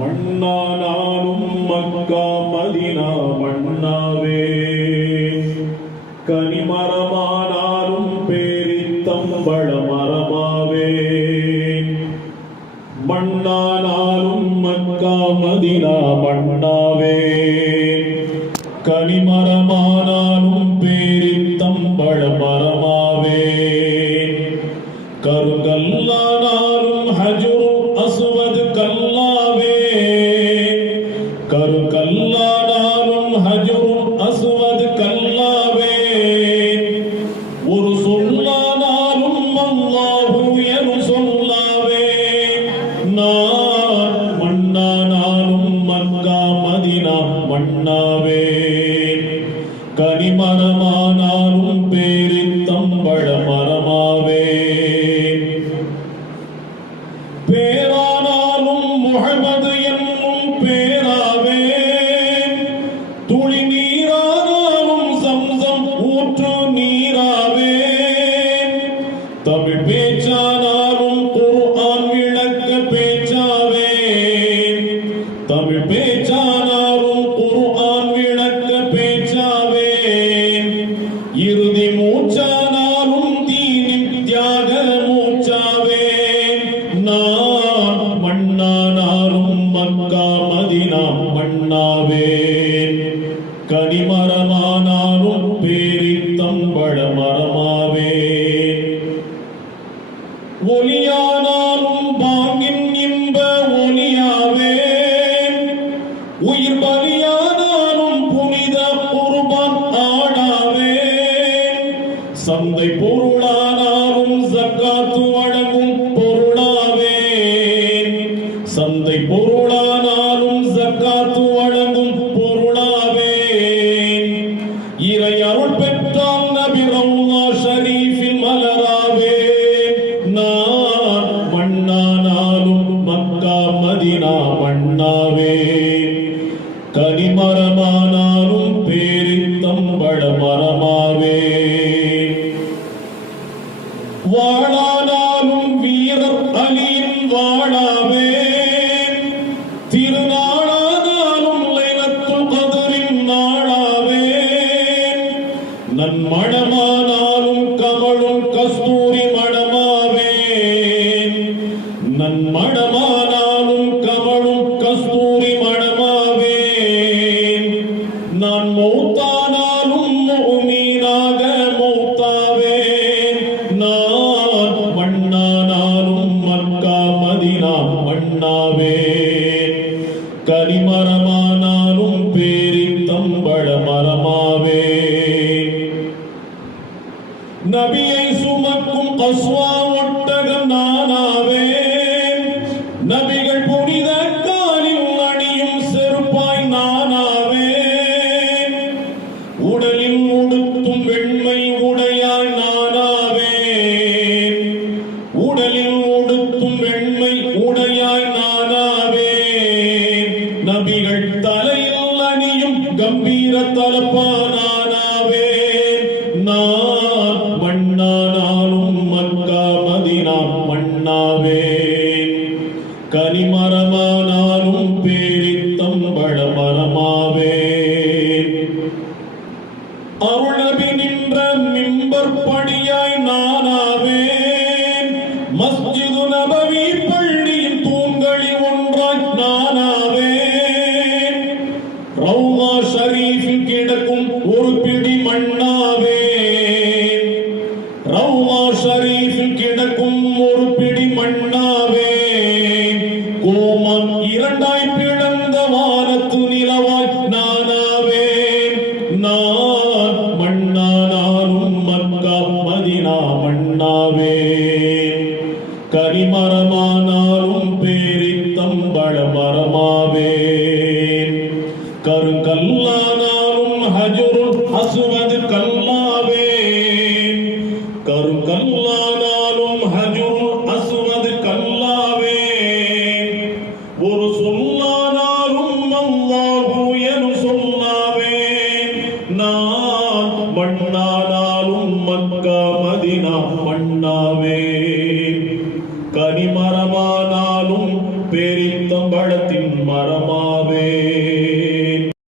மண்ணானாலும் மக்கா Medina மண்ணாவே. கனிமரமானாலும் பேரித்தம்பழ மரமாவே மண்ணானாலும் மக்கா Medina மண்ணாவே. கனிமரமானாலும் பேரித்தம்பழ மரமாவே ஒரு சொல்லானாலும் அல்லாஹு எரு சொல்லாவே. நான் மண்ணானாலும் மக்கா மதினா மண்ணாவே. கனிமரமானாலும் பேரித்தம்பழ மரமாவே. பேரானாலும் தமிழ் பேச்சானாரும் குருகான் விளக்க பேச்சாவே இறுதி மூச்சானாலும் தீனின் தியாக மூச்சாவே நான் மண்ணானாலும் மக்கா மதினா மண்ணாவே கனிமரமானாலும் பேரித்தம்பழ மரமாவே ஒலியானாலும் பாங்கின் இன்ப ஒலியா சந்தை ஜக்காத்து வழங்கும் பொருளாவே. சந்தை பொருளானாலும் ஜக்காத்து வழங்கும் பொருளாவே. இறை அருள் பெற்றால் நபி ரவுலா ஷரீஃபில் மலராவே. நான் மண்ணானாலும் மக்கா மதினா மண்ணாவே நன்மணமானாலும் கமழும் கஸ்தூரி மணமாவே நான் மௌத்தானாலும் முஃமினாக மௌத்தாவேன் நான் மண்ணானாலும் மக்கா மதினா மண்ணாவேன் கனிமரமானாலும் பேரித்தம்பழ மரமாவே நபியை சுமக்கும் கஸ்வா உடலில் உடுத்தும் வெண்மை கனிமரமானாலும் பேரித்தம்பழ மரமாவே கருங்கல்லானாலும் ஹஜுருல் அசுவது கல்லாவே கருங்கல்லானாலும் ஹஜுருல் அசுவது கல்லாவேன். ஒரு சொல்லானாலும் அல்லாஹு என சொல்லாவேன். நான் மண்ணானாலும் மக்கா மதினா மண்ணாவேன்.